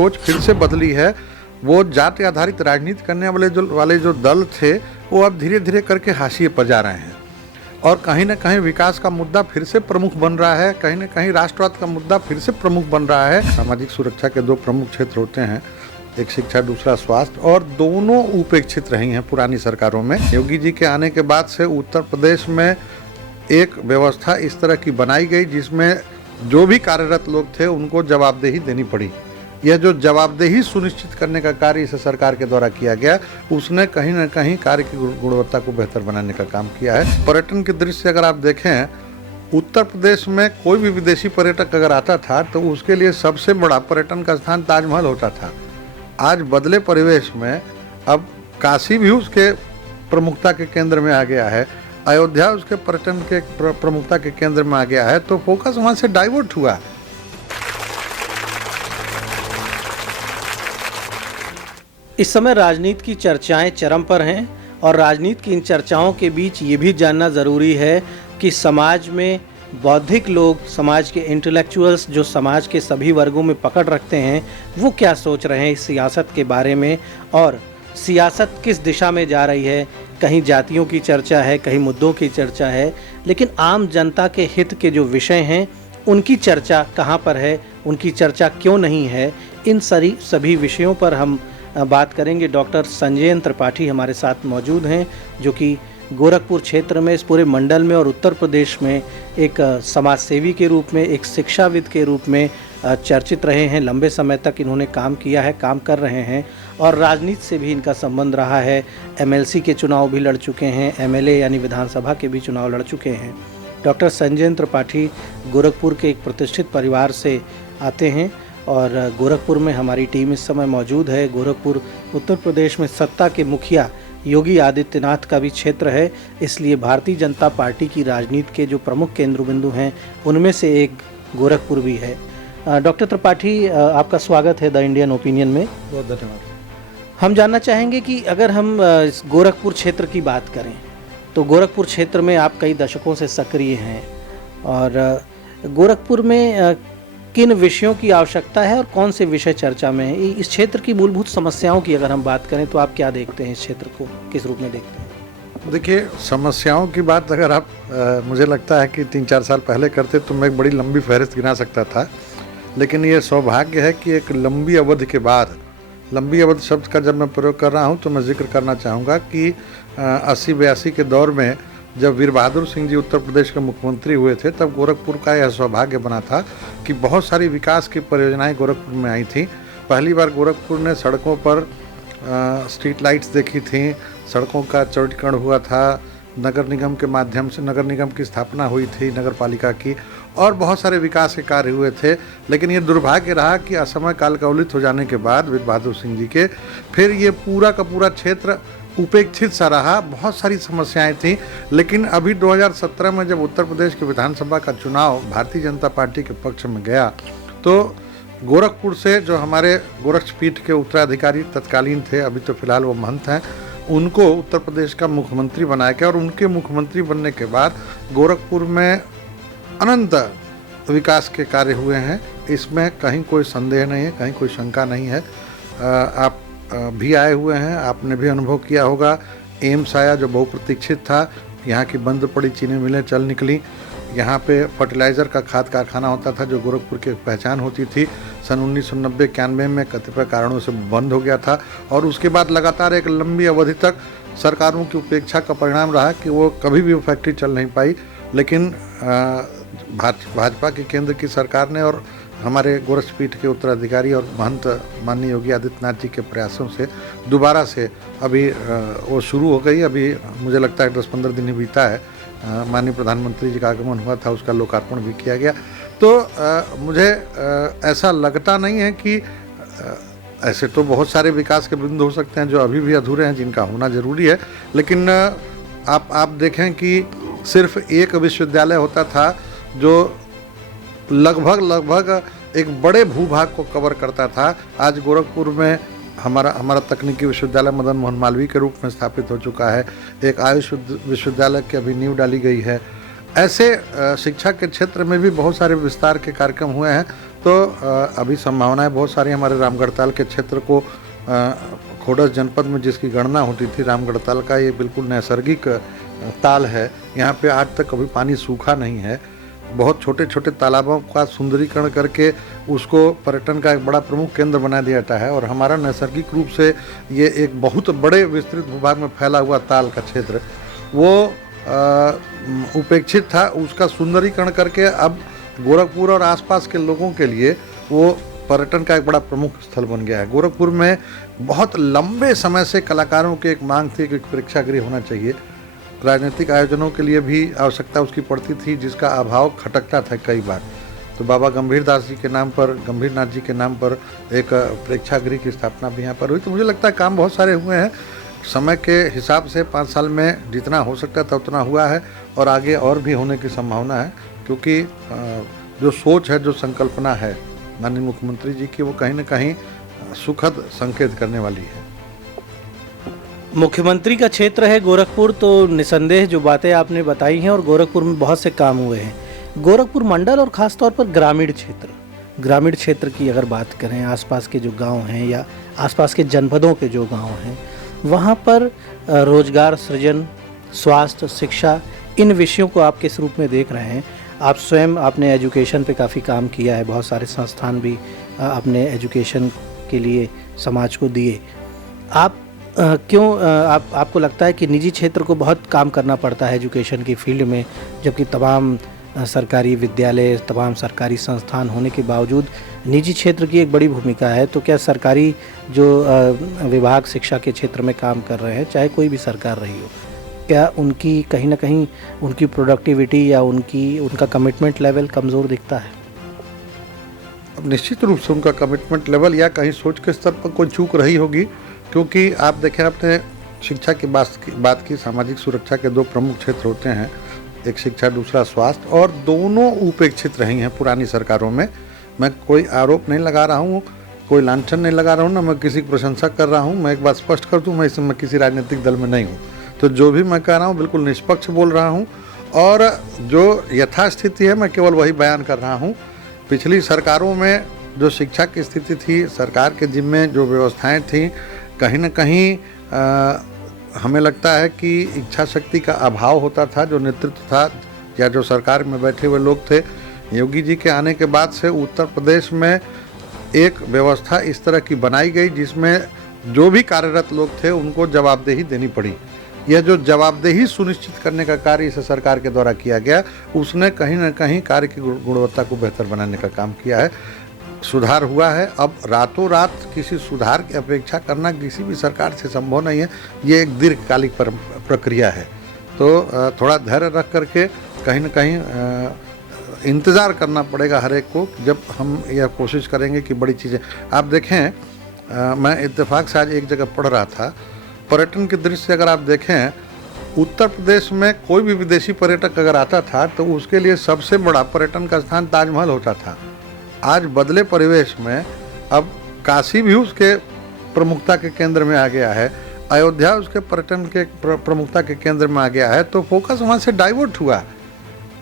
सोच फिर से बदली है। वो जाति आधारित राजनीति करने वाले जो दल थे वो अब धीरे धीरे करके हाशिए पर जा रहे हैं और कहीं ना कहीं विकास का मुद्दा फिर से प्रमुख बन रहा है, कहीं ना कहीं राष्ट्रवाद का मुद्दा फिर से प्रमुख बन रहा है। सामाजिक सुरक्षा के दो प्रमुख क्षेत्र होते हैं, एक शिक्षा दूसरा स्वास्थ्य, और दोनों उपेक्षित रही हैं पुरानी सरकारों में। योगी जी के आने के बाद से उत्तर प्रदेश में एक व्यवस्था इस तरह की बनाई गई जिसमें जो भी कार्यरत लोग थे उनको जवाबदेही देनी पड़ी। यह जो जवाबदेही सुनिश्चित करने का कार्य इस सरकार के द्वारा किया गया, उसने कहीं ना कहीं कार्य की गुणवत्ता को बेहतर बनाने का काम किया है। पर्यटन की दृष्टि से अगर आप देखें, उत्तर प्रदेश में कोई भी विदेशी पर्यटक अगर आता था तो उसके लिए सबसे बड़ा पर्यटन का स्थान ताजमहल होता था। आज बदले परिवेश में अब काशी भी उसके प्रमुखता के केंद्र में आ गया है, अयोध्या उसके पर्यटन के प्रमुखता के केंद्र में आ गया है, तो फोकस वहाँ से डाइवर्ट हुआ। इस समय राजनीति की चर्चाएं चरम पर हैं और राजनीति की इन चर्चाओं के बीच ये भी जानना ज़रूरी है कि समाज में बौद्धिक लोग, समाज के इंटेलेक्चुअल्स जो समाज के सभी वर्गों में पकड़ रखते हैं, वो क्या सोच रहे हैं इस सियासत के बारे में और सियासत किस दिशा में जा रही है। कहीं जातियों की चर्चा है, कहीं मुद्दों की चर्चा है, लेकिन आम जनता के हित के जो विषय हैं उनकी चर्चा कहाँ पर है, उनकी चर्चा क्यों नहीं है, इन सभी विषयों पर हम बात करेंगे। डॉक्टर संजयन त्रिपाठी हमारे साथ मौजूद हैं, जो कि गोरखपुर क्षेत्र में, इस पूरे मंडल में और उत्तर प्रदेश में एक समाज सेवी के रूप में, एक शिक्षाविद के रूप में चर्चित रहे हैं। लंबे समय तक इन्होंने काम किया है, काम कर रहे हैं और राजनीति से भी इनका संबंध रहा है। एमएलसी के चुनाव भी लड़ चुके हैं, एमएलए यानी विधानसभा के भी चुनाव लड़ चुके हैं। डॉक्टर संजयन त्रिपाठी गोरखपुर के एक प्रतिष्ठित परिवार से आते हैं और गोरखपुर में हमारी टीम इस समय मौजूद है। गोरखपुर उत्तर प्रदेश में सत्ता के मुखिया योगी आदित्यनाथ का भी क्षेत्र है, इसलिए भारतीय जनता पार्टी की राजनीति के जो प्रमुख केंद्र बिंदु हैं उनमें से एक गोरखपुर भी है। डॉक्टर त्रिपाठी, आपका स्वागत है द इंडियन ओपिनियन में। बहुत धन्यवाद। हम जानना चाहेंगे कि अगर हम इस गोरखपुर क्षेत्र की बात करें तो गोरखपुर क्षेत्र में आप कई दशकों से सक्रिय हैं और गोरखपुर में किन विषयों की आवश्यकता है और कौन से विषय चर्चा में है? इस क्षेत्र की मूलभूत समस्याओं की अगर हम बात करें तो आप क्या देखते हैं, इस क्षेत्र को किस रूप में देखते हैं? देखिए, समस्याओं की बात अगर आप मुझे लगता है कि 3-4 साल पहले करते तो मैं एक बड़ी लंबी फहरिस्त गिना सकता था, लेकिन ये सौभाग्य है कि एक लंबी अवधि के बाद, लंबी अवधि शब्द का जब मैं प्रयोग कर रहा हूँ तो मैं जिक्र करना चाहूँगा कि 80-82 के दौर में जब वीर बहादुर सिंह जी उत्तर प्रदेश के मुख्यमंत्री हुए थे, तब गोरखपुर का यह सौभाग्य बना था कि बहुत सारी विकास की परियोजनाएं गोरखपुर में आई थी। पहली बार गोरखपुर ने सड़कों पर स्ट्रीट लाइट्स देखी थी, सड़कों का चौड़ीकरण हुआ था, नगर निगम के माध्यम से नगर निगम की स्थापना हुई थी, नगर पालिका की, और बहुत सारे विकास के कार्य हुए थे। लेकिन ये दुर्भाग्य रहा कि असमय काल कवलित हो जाने के बाद वीर बहादुर सिंह जी के फिर ये पूरा का पूरा क्षेत्र उपेक्षित सा रहा। बहुत सारी समस्याएं थी, लेकिन अभी 2017 में जब उत्तर प्रदेश के विधानसभा का चुनाव भारतीय जनता पार्टी के पक्ष में गया तो गोरखपुर से जो हमारे गोरक्षपीठ के उत्तराधिकारी तत्कालीन थे, अभी तो फिलहाल वो महंत हैं, उनको उत्तर प्रदेश का मुख्यमंत्री बनाया गया और उनके मुख्यमंत्री बनने के बाद गोरखपुर में अनंत विकास के कार्य हुए हैं। इसमें कहीं कोई संदेह नहीं है, कहीं कोई शंका नहीं है। आप भी आए हुए हैं, आपने भी अनुभव किया होगा। एम्स आया जो बहुप्रतीक्षित था, यहाँ की बंद पड़ी चीनी मिलें चल निकली। यहाँ पे फर्टिलाइज़र का खाद कारखाना होता था जो गोरखपुर की एक पहचान होती थी, सन 1990-91 में कतिपय कारणों से बंद हो गया था और उसके बाद लगातार एक लंबी अवधि तक सरकारों की उपेक्षा का परिणाम रहा कि वो कभी भी वो फैक्ट्री चल नहीं पाई। लेकिन भाजपा की केंद्र की सरकार ने और हमारे गोरक्षपीठ के उत्तराधिकारी और महंत माननीय योगी आदित्यनाथ जी के प्रयासों से दोबारा से अभी वो शुरू हो गई। अभी मुझे लगता है 10-15 दिन ही बीता है, माननीय प्रधानमंत्री जी का आगमन हुआ था, उसका लोकार्पण भी किया गया। तो मुझे ऐसा लगता नहीं है कि ऐसे तो बहुत सारे विकास के बिंदु हो सकते हैं जो अभी भी अधूरे हैं, जिनका होना ज़रूरी है। लेकिन आप देखें कि सिर्फ एक विश्वविद्यालय होता था जो लगभग एक बड़े भूभाग को कवर करता था। आज गोरखपुर में हमारा तकनीकी विश्वविद्यालय मदन मोहन मालवीय के रूप में स्थापित हो चुका है। एक आयुष विश्वविद्यालय की अभी नींव डाली गई है। ऐसे शिक्षा के क्षेत्र में भी बहुत सारे विस्तार के कार्यक्रम हुए हैं तो अभी संभावनाएं बहुत सारी हमारे रामगढ़ ताल के क्षेत्र को खोडस जनपद में जिसकी गणना होती थी, रामगढ़ ताल का ये बिल्कुल नैसर्गिक ताल है। यहाँ पे आज तक कभी पानी सूखा नहीं है। बहुत छोटे छोटे तालाबों का सुंदरीकरण करके उसको पर्यटन का एक बड़ा प्रमुख केंद्र बना दिया जाता है और हमारा नैसर्गिक रूप से ये एक बहुत बड़े विस्तृत भूभाग में फैला हुआ ताल का क्षेत्र वो उपेक्षित था। उसका सुंदरीकरण करके अब गोरखपुर और आसपास के लोगों के लिए वो पर्यटन का एक बड़ा प्रमुख स्थल बन गया है। गोरखपुर में बहुत लंबे समय से कलाकारों की एक मांग थी कि एक प्रेक्षागृह होना चाहिए। राजनीतिक आयोजनों के लिए भी आवश्यकता उसकी पड़ती थी, जिसका अभाव खटकता था कई बार। तो बाबा गंभीर दास जी के नाम पर, गंभीर नाथ जी के नाम पर एक प्रेक्षागृह की स्थापना भी यहाँ पर हुई। तो मुझे लगता है काम बहुत सारे हुए हैं। समय के हिसाब से 5 साल में जितना हो सकता था उतना हुआ है और आगे और भी होने की संभावना है, क्योंकि जो सोच है, जो संकल्पना है माननीय मुख्यमंत्री जी की, वो कहीं न कहीं सुखद संकेत करने वाली है। मुख्यमंत्री का क्षेत्र है गोरखपुर, तो निसंदेह जो बातें आपने बताई हैं और गोरखपुर में बहुत से काम हुए हैं। गोरखपुर मंडल और ख़ासतौर पर ग्रामीण क्षेत्र की अगर बात करें, आसपास के जो गांव हैं या आसपास के जनपदों के जो गांव हैं, वहां पर रोजगार सृजन, स्वास्थ्य, शिक्षा, इन विषयों को आप किस रूप में देख रहे हैं? आप स्वयं आपने एजुकेशन पे काफ़ी काम किया है, बहुत सारे संस्थान भी आपने एजुकेशन के लिए समाज को दिए। आप आपको लगता है कि निजी क्षेत्र को बहुत काम करना पड़ता है एजुकेशन की फील्ड में, जबकि तमाम सरकारी विद्यालय, तमाम सरकारी संस्थान होने के बावजूद निजी क्षेत्र की एक बड़ी भूमिका है। तो क्या सरकारी जो विभाग शिक्षा के क्षेत्र में काम कर रहे हैं, चाहे कोई भी सरकार रही हो, क्या उनकी कहीं ना कहीं उनकी प्रोडक्टिविटी या उनका कमिटमेंट लेवल कमज़ोर दिखता है? अब निश्चित रूप से उनका कमिटमेंट लेवल या कहीं सोच के स्तर पर कोई चूक रही होगी, क्योंकि आप देखें, आपने शिक्षा की बात की। सामाजिक सुरक्षा के 2 प्रमुख क्षेत्र होते हैं, एक शिक्षा, दूसरा स्वास्थ्य, और दोनों उपेक्षित रही हैं पुरानी सरकारों में। मैं कोई आरोप नहीं लगा रहा हूँ, कोई लांछन नहीं लगा रहा हूँ, ना मैं किसी की प्रशंसा कर रहा हूँ। मैं एक बात स्पष्ट कर दूँ, मैं इस समय किसी राजनीतिक दल में नहीं हूँ, तो जो भी मैं कह रहा हूँ बिल्कुल निष्पक्ष बोल रहा हूँ और जो यथास्थिति है मैं केवल वही बयान कर रहा हूँ। पिछली सरकारों में जो शिक्षा की स्थिति थी, सरकार के जिम्मे जो व्यवस्थाएँ थीं, कहीं न कहीं हमें लगता है कि इच्छा शक्ति का अभाव होता था। जो नेतृत्व था या जो सरकार में बैठे हुए लोग थे, योगी जी के आने के बाद से उत्तर प्रदेश में एक व्यवस्था इस तरह की बनाई गई जिसमें जो भी कार्यरत लोग थे उनको जवाबदेही देनी पड़ी। यह जो जवाबदेही सुनिश्चित करने का कार्य इस सरकार के द्वारा किया गया, उसने कहीं न कहीं कार्य की गुणवत्ता को बेहतर बनाने का काम किया है। सुधार हुआ है। अब रातों रात किसी सुधार की अपेक्षा करना किसी भी सरकार से संभव नहीं है। ये एक दीर्घकालिक प्रक्रिया है। तो थोड़ा धैर्य रख करके कहीं न कहीं इंतज़ार करना पड़ेगा हर एक को, जब हम यह कोशिश करेंगे कि बड़ी चीज़ें। आप देखें, मैं इत्तेफाक से आज एक जगह पढ़ रहा था, पर्यटन की दृष्टि से अगर आप देखें, उत्तर प्रदेश में कोई भी विदेशी पर्यटक अगर आता था तो उसके लिए सबसे बड़ा पर्यटन का स्थान ताजमहल होता था। आज बदले परिवेश में अब काशी भी उसके प्रमुखता के केंद्र में आ गया है, अयोध्या उसके पर्यटन के प्रमुखता के केंद्र में आ गया है। तो फोकस वहाँ से डाइवर्ट हुआ।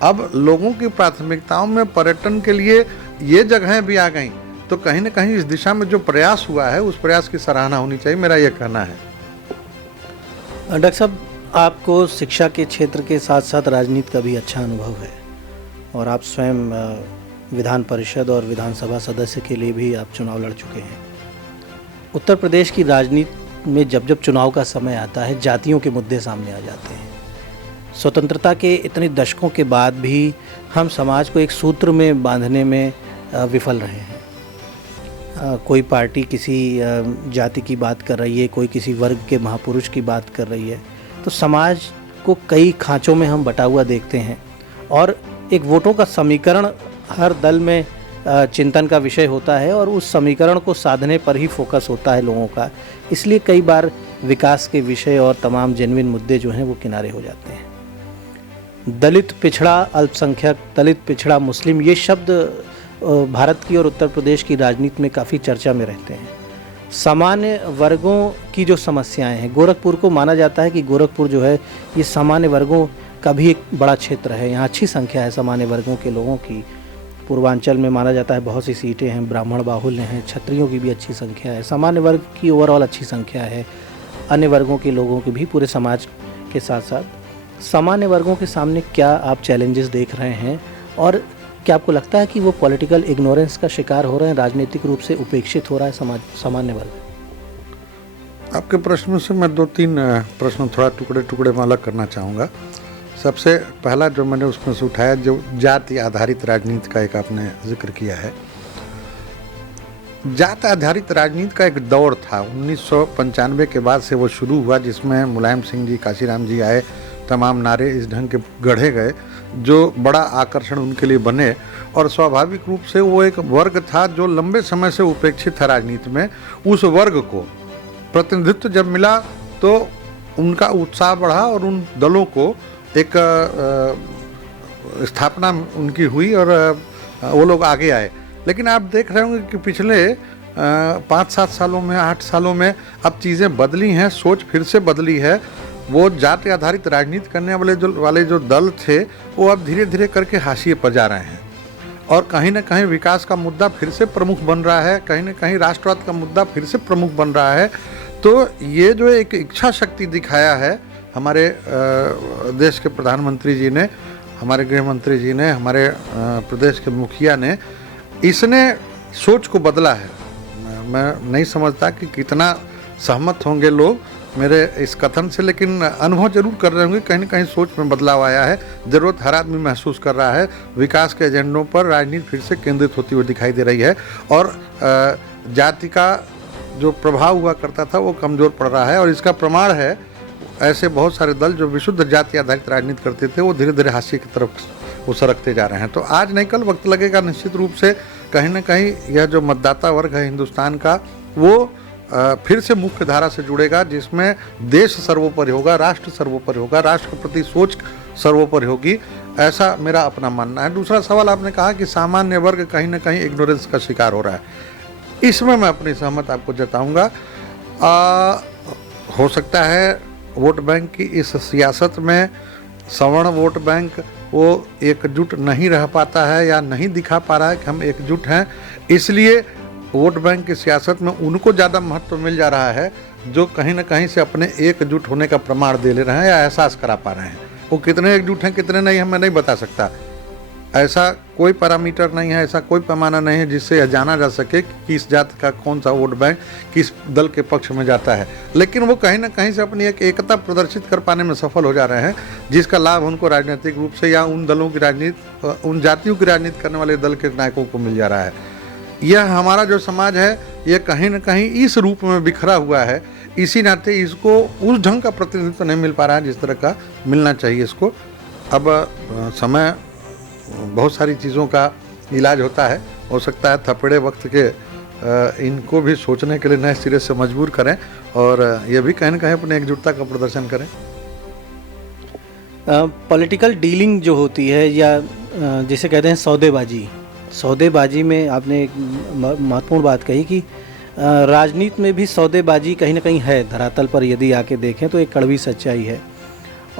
अब लोगों की प्राथमिकताओं में पर्यटन के लिए ये जगहें भी आ गई। तो कहीं ना कहीं इस दिशा में जो प्रयास हुआ है उस प्रयास की सराहना होनी चाहिए, मेरा ये कहना है। डॉक्टर साहब, आपको शिक्षा के क्षेत्र के साथ साथ राजनीति का भी अच्छा अनुभव है और आप स्वयं विधान परिषद और विधानसभा सदस्य के लिए भी आप चुनाव लड़ चुके हैं। उत्तर प्रदेश की राजनीति में जब जब चुनाव का समय आता है, जातियों के मुद्दे सामने आ जाते हैं। स्वतंत्रता के इतने दशकों के बाद भी हम समाज को एक सूत्र में बांधने में विफल रहे हैं। कोई पार्टी किसी जाति की बात कर रही है, कोई किसी वर्ग के महापुरुष की बात कर रही है, तो समाज को कई खांचों में हम बटा हुआ देखते हैं और एक वोटों का समीकरण हर दल में चिंतन का विषय होता है और उस समीकरण को साधने पर ही फोकस होता है लोगों का। इसलिए कई बार विकास के विषय और तमाम जेन्युइन मुद्दे जो हैं वो किनारे हो जाते हैं। दलित, पिछड़ा, अल्पसंख्यक, दलित, पिछड़ा, मुस्लिम, ये शब्द भारत की और उत्तर प्रदेश की राजनीति में काफ़ी चर्चा में रहते हैं। सामान्य वर्गों की जो समस्याएं हैं, गोरखपुर को माना जाता है कि गोरखपुर जो है ये सामान्य वर्गों का भी एक बड़ा क्षेत्र है। यहाँ अच्छी संख्या है सामान्य वर्गों के लोगों की, पूर्वांचल में माना जाता है बहुत सी सीटें हैं, ब्राह्मण बाहुल्य हैं, क्षत्रियों की भी अच्छी संख्या है, सामान्य वर्ग की ओवरऑल अच्छी संख्या है, अन्य वर्गों के लोगों की भी पूरे समाज के साथ साथ सामान्य वर्गों के सामने क्या आप चैलेंजेस देख रहे हैं, और क्या आपको लगता है कि वो पॉलिटिकल इग्नोरेंस का शिकार हो रहे हैं, राजनीतिक रूप से उपेक्षित हो रहा है समाज, सामान्य वर्ग? आपके प्रश्नों से मैं 2-3 प्रश्न थोड़ा टुकड़े टुकड़े में अलग करना चाहूँगा। सबसे पहला जो मैंने उसमें से उठाया, जो जाति आधारित राजनीति का एक आपने जिक्र किया है। जाति आधारित राजनीति का एक दौर था 1995 के बाद से वो शुरू हुआ, जिसमें मुलायम सिंह जी, काशीराम जी आए, तमाम नारे इस ढंग के गढ़े गए जो बड़ा आकर्षण उनके लिए बने, और स्वाभाविक रूप से वो एक वर्ग था जो लंबे समय से उपेक्षित था राजनीति में। उस वर्ग को प्रतिनिधित्व जब मिला तो उनका उत्साह बढ़ा और उन दलों को एक स्थापना उनकी हुई और वो लोग आगे आए। लेकिन आप देख रहे होंगे कि पिछले 5-7 सालों में, 8 सालों में अब चीज़ें बदली हैं, सोच फिर से बदली है। वो जाति आधारित राजनीति करने वाले जो दल थे वो अब धीरे धीरे करके हाशिए पर जा रहे हैं, और कहीं ना कहीं विकास का मुद्दा फिर से प्रमुख बन रहा है, कहीं ना कहीं राष्ट्रवाद का मुद्दा फिर से प्रमुख बन रहा है। तो ये जो एक इच्छा शक्ति दिखाया है हमारे देश के प्रधानमंत्री जी ने, हमारे गृह मंत्री जी ने, हमारे प्रदेश के मुखिया ने, इसने सोच को बदला है। मैं नहीं समझता कि कितना सहमत होंगे लोग मेरे इस कथन से, लेकिन अनुभव जरूर कर रहे होंगे, कहीं ना कहीं सोच में बदलाव आया है। ज़रूरत हर आदमी महसूस कर रहा है, विकास के एजेंडों पर राजनीति फिर से केंद्रित होती हुई दिखाई दे रही है, और जाति का जो प्रभाव हुआ करता था वो कमज़ोर पड़ रहा है। और इसका प्रमाण है ऐसे बहुत सारे दल जो विशुद्ध जाति आधारित राजनीति करते थे वो धीरे धीरे हाशिए की तरफ वो सरकते जा रहे हैं। तो आज नहीं कल वक्त लगेगा, निश्चित रूप से कहीं ना कहीं यह जो मतदाता वर्ग है हिंदुस्तान का, वो फिर से मुख्य धारा से जुड़ेगा, जिसमें देश सर्वोपरि होगा, राष्ट्र सर्वोपरि होगा, राष्ट्र के प्रति सोच सर्वोपरि होगी, ऐसा मेरा अपना मानना है। दूसरा सवाल आपने कहा कि सामान्य वर्ग कहीं ना कहीं इग्नोरेंस का शिकार हो रहा है, इसमें मैं अपनी सहमत आपको जताऊंगा। हो सकता है वोट बैंक की इस सियासत में सवर्ण वोट बैंक वो एकजुट नहीं रह पाता है या नहीं दिखा पा रहा है कि हम एकजुट हैं, इसलिए वोट बैंक की सियासत में उनको ज़्यादा महत्व मिल जा रहा है जो कहीं ना कहीं से अपने एकजुट होने का प्रमाण दे ले रहे हैं या एहसास करा पा रहे हैं। वो कितने एकजुट हैं कितने नहीं, मैं नहीं बता सकता। ऐसा कोई पैरामीटर नहीं है, ऐसा कोई पैमाना नहीं है जिससे यह जाना जा सके कि किस जाति का कौन सा वोट बैंक किस दल के पक्ष में जाता है। लेकिन वो कहीं ना कहीं से अपनी एक एकता प्रदर्शित कर पाने में सफल हो जा रहे हैं, जिसका लाभ उनको राजनीतिक रूप से या उन दलों की राजनीति, उन जातियों की राजनीति करने वाले दल के नायकों को मिल जा रहा है। यह हमारा जो समाज है ये कहीं ना कहीं इस रूप में बिखरा हुआ है, इसी नाते इसको उस ढंग का प्रतिनिधित्व नहीं मिल पा रहा है जिस तरह का मिलना चाहिए इसको। अब समय बहुत सारी चीज़ों का इलाज होता है, हो सकता है थपेड़े वक्त के इनको भी सोचने के लिए नए सिरे से मजबूर करें और ये भी कहीं ना कहीं अपने एकजुटता का प्रदर्शन करें। पॉलिटिकल डीलिंग जो होती है या जिसे कहते हैं सौदेबाजी में आपने एक महत्वपूर्ण बात कही कि राजनीति में भी सौदेबाजी कहीं ना कहीं है। धरातल पर यदि आके देखें तो एक कड़वी सच्चाई है,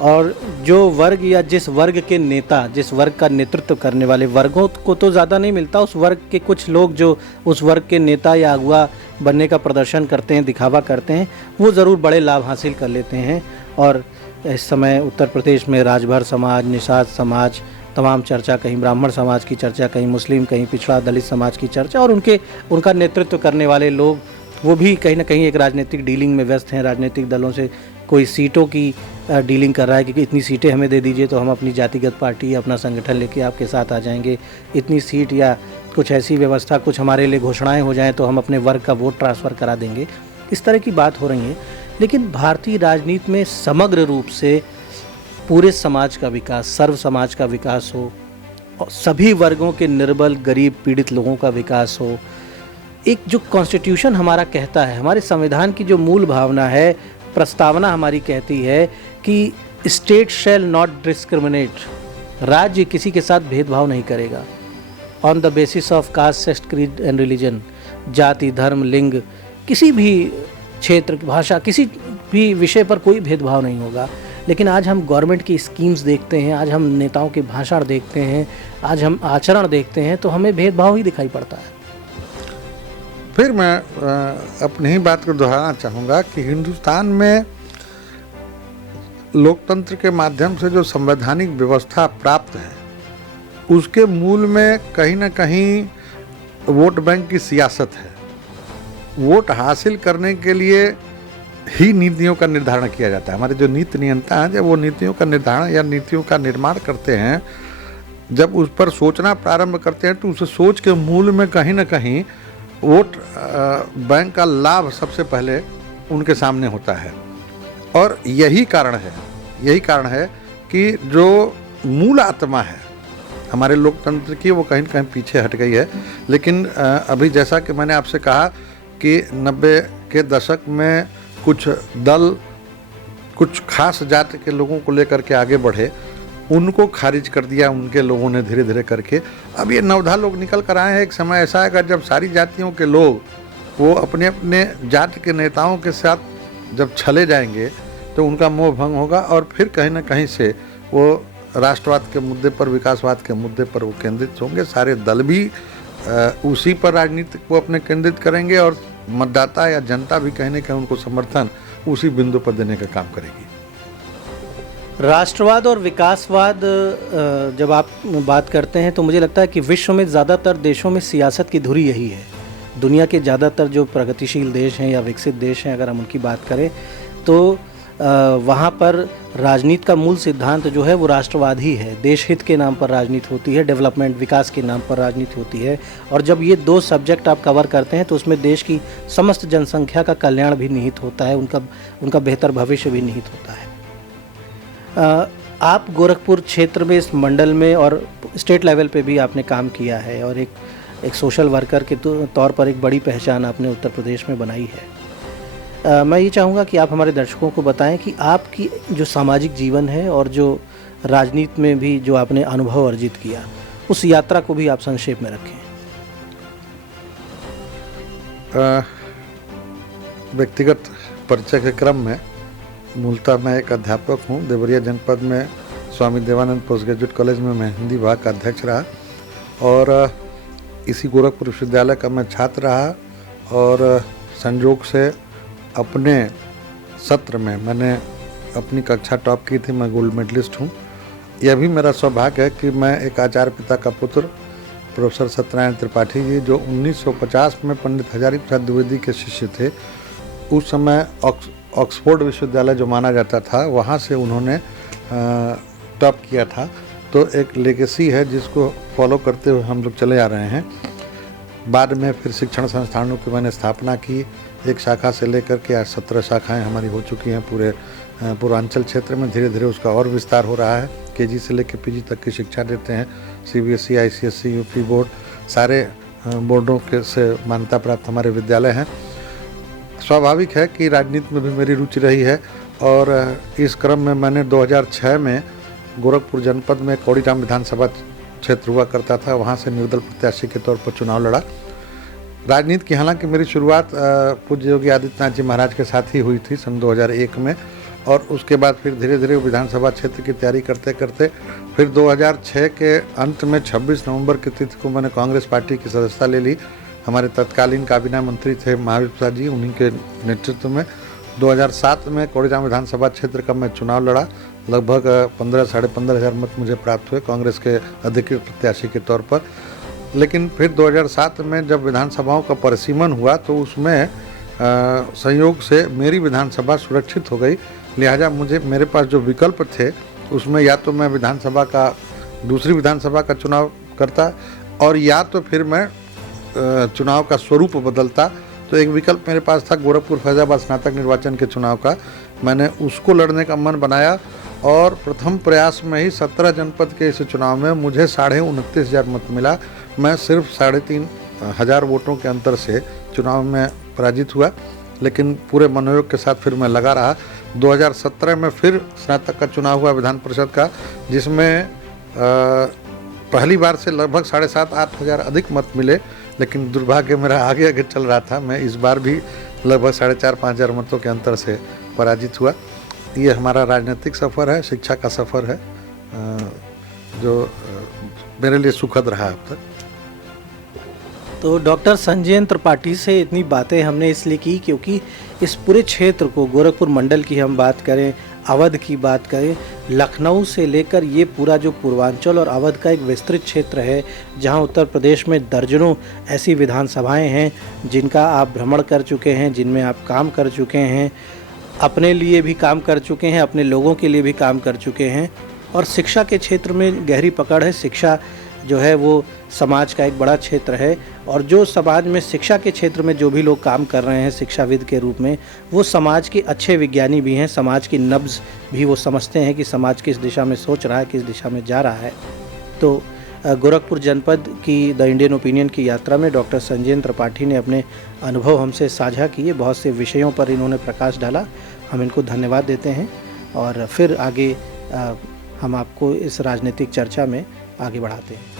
और जो वर्ग या जिस वर्ग के नेता, जिस वर्ग का नेतृत्व करने वाले वर्गों को तो ज़्यादा नहीं मिलता, उस वर्ग के कुछ लोग जो उस वर्ग के नेता या अगुआ बनने का प्रदर्शन करते हैं, दिखावा करते हैं, वो ज़रूर बड़े लाभ हासिल कर लेते हैं। और इस समय उत्तर प्रदेश में राजभर समाज, निषाद समाज, तमाम चर्चा, कहीं ब्राह्मण समाज की चर्चा, कहीं मुस्लिम, कहीं पिछड़ा दलित समाज की चर्चा, और उनका नेतृत्व करने वाले लोग वो भी कहीं ना कहीं एक राजनीतिक डीलिंग में व्यस्त हैं। राजनीतिक दलों से कोई सीटों की डीलिंग कर रहा है कि इतनी सीटें हमें दे दीजिए तो हम अपनी जातिगत पार्टी, अपना संगठन लेके आपके साथ आ जाएंगे, इतनी सीट या कुछ ऐसी व्यवस्था, कुछ हमारे लिए घोषणाएं हो जाएं तो हम अपने वर्ग का वोट ट्रांसफ़र करा देंगे, इस तरह की बात हो रही है। लेकिन भारतीय राजनीति में समग्र रूप से पूरे समाज का विकास, सर्व समाज का विकास हो, और सभी वर्गों के निर्बल, गरीब, पीड़ित लोगों का विकास हो, एक जो कॉन्स्टिट्यूशन हमारा कहता है, हमारे संविधान की जो मूल भावना है, प्रस्तावना हमारी कहती है कि स्टेट शैल नॉट डिस्क्रिमिनेट, राज्य किसी के साथ भेदभाव नहीं करेगा on the basis of caste, sex, creed and religion, जाति, धर्म, लिंग, किसी भी क्षेत्र, भाषा, किसी भी विषय पर कोई भेदभाव नहीं होगा। लेकिन आज हम गवर्नमेंट की स्कीम्स देखते हैं, आज हम नेताओं के भाषण देखते हैं, आज हम आचरण देखते हैं, तो हमें भेदभाव ही दिखाई पड़ता है। फिर मैं अपनी ही बात को दोहराना चाहूँगा कि हिंदुस्तान में लोकतंत्र के माध्यम से जो संवैधानिक व्यवस्था प्राप्त है, उसके मूल में कहीं ना कहीं वोट बैंक की सियासत है। वोट हासिल करने के लिए ही नीतियों का निर्धारण किया जाता है। हमारे जो नीति नियंता हैं, जब वो नीतियों का निर्धारण या नीतियों का निर्माण करते हैं, जब उस पर सोचना प्रारंभ करते हैं, तो उस सोच के मूल में कहीं ना कहीं वोट बैंक का लाभ सबसे पहले उनके सामने होता है। और यही कारण है कि जो मूल आत्मा है हमारे लोकतंत्र की, वो कहीं न कहीं पीछे हट गई है। लेकिन अभी जैसा कि मैंने आपसे कहा कि 90 के दशक में कुछ दल कुछ खास जाति के लोगों को लेकर के आगे बढ़े, उनको खारिज कर दिया उनके लोगों ने धीरे धीरे करके। अब ये नवधा लोग निकल कर आए हैं। एक समय ऐसा आएगा जब सारी जातियों के लोग वो अपने अपने जाति के नेताओं के साथ जब चले जाएंगे तो उनका मोह भंग होगा, और फिर कहीं ना कहीं से वो राष्ट्रवाद के मुद्दे पर, विकासवाद के मुद्दे पर वो केंद्रित होंगे। सारे दल भी उसी पर राजनीति को अपने केंद्रित करेंगे, और मतदाता या जनता भी कहीं ना कहीं उनको समर्थन उसी बिंदु पर देने का काम करेगी। राष्ट्रवाद और विकासवाद जब आप बात करते हैं तो मुझे लगता है कि विश्व में ज़्यादातर देशों में सियासत की धुरी यही है। दुनिया के ज़्यादातर जो प्रगतिशील देश हैं या विकसित देश हैं, अगर हम उनकी बात करें तो वहाँ पर राजनीति का मूल सिद्धांत जो है वो राष्ट्रवाद ही है। देश हित के नाम पर राजनीति होती है, डेवलपमेंट, विकास के नाम पर राजनीति होती है। और जब ये दो सब्जेक्ट आप कवर करते हैं तो उसमें देश की समस्त जनसंख्या का कल्याण भी निहित होता है, उनका बेहतर भविष्य भी निहित होता है। आप गोरखपुर क्षेत्र में, इस मंडल में और स्टेट लेवल पे भी आपने काम किया है, और एक सोशल वर्कर के तौर पर एक बड़ी पहचान आपने उत्तर प्रदेश में बनाई है। मैं ये चाहूँगा कि आप हमारे दर्शकों को बताएं कि आपकी जो सामाजिक जीवन है और जो राजनीति में भी जो आपने अनुभव अर्जित किया, उस यात्रा को भी आप संक्षेप में रखें। व्यक्तिगत परिचय के क्रम में मूलतः मैं एक अध्यापक हूँ। देवरिया जनपद में स्वामी देवानंद पोस्ट ग्रेजुएट कॉलेज में मैं हिंदी विभाग का अध्यक्ष रहा, और इसी गोरखपुर विश्वविद्यालय का मैं छात्र रहा, और संयोग से अपने सत्र में मैंने अपनी कक्षा टॉप की थी। मैं गोल्ड मेडलिस्ट हूँ। यह भी मेरा सौभाग्य है कि मैं एक आचार्य पिता का पुत्र प्रोफेसर सत्यनारायण त्रिपाठी जी, जो 1950 में पंडित हजारी प्रसाद द्विवेदी के शिष्य थे, उस समय ऑक्सफोर्ड विश्वविद्यालय जो माना जाता था, वहाँ से उन्होंने टॉप किया था। तो एक लेगेसी है जिसको फॉलो करते हुए हम लोग चले आ रहे हैं। बाद में फिर शिक्षण संस्थानों की मैंने स्थापना की। एक शाखा से लेकर के आज 17 शाखाएं हमारी हो चुकी हैं पूरे पूर्वांचल क्षेत्र में। धीरे धीरे उसका और विस्तार हो रहा है। केजी से लेकर पीजी तक की शिक्षा देते हैं। सीबीएसई, आईसीएसई, यूपी बोर्ड, सारे बोर्डों के से मान्यता प्राप्त हमारे विद्यालय हैं। स्वाभाविक है कि राजनीति में भी मेरी रुचि रही है, और इस क्रम में मैंने 2006 में गोरखपुर जनपद में कौड़ीराम विधानसभा क्षेत्र हुआ करता था, वहाँ से निर्दल प्रत्याशी के तौर पर चुनाव लड़ा। राजनीति की हालांकि मेरी शुरुआत पूज्य योगी आदित्यनाथ जी महाराज के साथ ही हुई थी सन 2001 में, और उसके बाद फिर धीरे धीरे विधानसभा क्षेत्र की तैयारी करते करते फिर 2006 के अंत में 26 नवंबर की तिथि को मैंने कांग्रेस पार्टी की सदस्यता ले ली। हमारे तत्कालीन काबीना मंत्री थे महावीर प्रसाद जी, उन्हीं के नेतृत्व में 2007 में कौड़ीराम विधानसभा क्षेत्र का मैं चुनाव लड़ा। लगभग 15-साढ़े 15,000 मत मुझे प्राप्त हुए कांग्रेस के अधिकृत प्रत्याशी के तौर पर। लेकिन फिर 2007 में जब विधानसभाओं का परिसीमन हुआ तो उसमें संयोग से मेरी विधानसभा सुरक्षित हो गई। लिहाजा मेरे पास जो विकल्प थे उसमें या तो मैं दूसरी विधानसभा का चुनाव करता, और या तो फिर मैं चुनाव का स्वरूप बदलता। तो एक विकल्प मेरे पास था गोरखपुर फैजाबाद स्नातक निर्वाचन के चुनाव का। मैंने उसको लड़ने का मन बनाया, और प्रथम प्रयास में ही 17 जनपद के इस चुनाव में मुझे 29,500 मत मिला। मैं सिर्फ 3,500 वोटों के अंतर से चुनाव में पराजित हुआ, लेकिन पूरे मनोयोग के साथ फिर मैं लगा रहा। 2017 में फिर स्नातक का चुनाव हुआ विधान परिषद का, जिसमें पहली बार से लगभग 7,500-8,000 अधिक मत मिले, लेकिन दुर्भाग्य मेरा आगे आगे चल रहा था। मैं इस बार भी लगभग 4,500-5,000 मतों के अंतर से पराजित हुआ। ये हमारा राजनीतिक सफ़र है, शिक्षा का सफ़र है, जो मेरे लिए सुखद रहा अब तक। तो डॉक्टर संजय त्रिपाठी से इतनी बातें हमने इसलिए की क्योंकि इस पूरे क्षेत्र को, गोरखपुर मंडल की हम बात करें, अवध की बात करें, लखनऊ से लेकर ये पूरा जो पूर्वांचल और अवध का एक विस्तृत क्षेत्र है, जहां उत्तर प्रदेश में दर्जनों ऐसी विधानसभाएं हैं जिनका आप भ्रमण कर चुके हैं, जिनमें आप काम कर चुके हैं, अपने लिए भी काम कर चुके हैं, अपने लोगों के लिए भी काम कर चुके हैं, और शिक्षा के क्षेत्र में गहरी पकड़ है। शिक्षा जो है वो समाज का एक बड़ा क्षेत्र है, और जो समाज में शिक्षा के क्षेत्र में जो भी लोग काम कर रहे हैं शिक्षाविद के रूप में, वो समाज के अच्छे विज्ञानी भी हैं, समाज की नब्ज़ भी वो समझते हैं कि समाज किस दिशा में सोच रहा है, किस दिशा में जा रहा है। तो गोरखपुर जनपद की द इंडियन ओपिनियन की यात्रा में डॉक्टर संजय त्रिपाठी ने अपने अनुभव हमसे साझा किए, बहुत से विषयों पर इन्होंने प्रकाश डाला। हम इनको धन्यवाद देते हैं, और फिर आगे हम आपको इस राजनीतिक चर्चा में आगे बढ़ाते हैं।